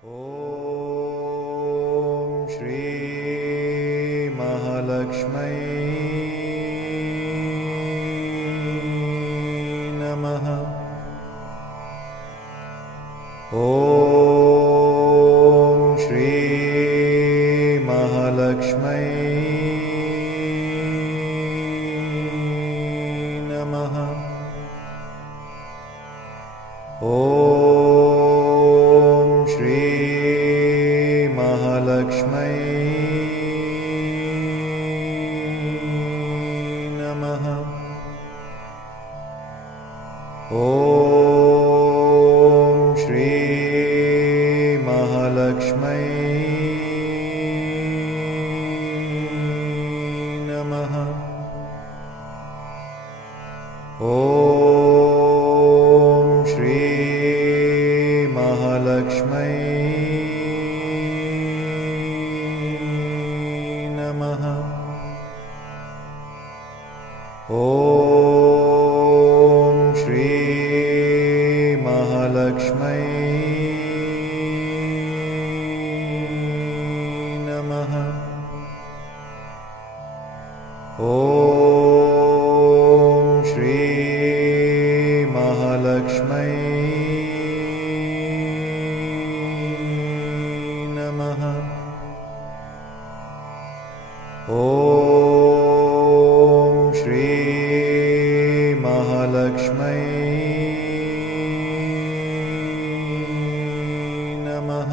ॐ श्री महालक्ष्मै नमः। ॐ श्री महालक्ष्मै नमः। ॐ श्री महालक्ष्मै नमः। ॐ श्री महालक्ष्मै नमः। ॐ श्री महालक्ष्मै नमः। ॐ श्री महालक्ष्मै नमः। ॐ श्री महालक्ष्मै नमः। ॐ श्री महालक्ष्मै नमः।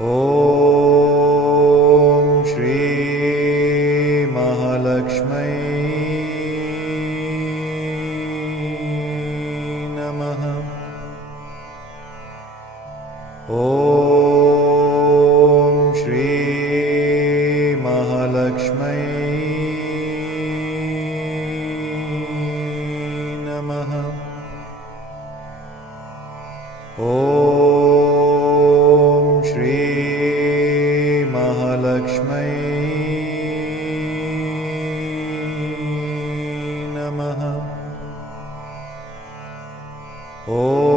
ॐ श्री महालक्ष्मै नमः। ॐ श्री महालक्ष्मै नमः। ॐ श्री महालक्ष्मै नमः। ॐ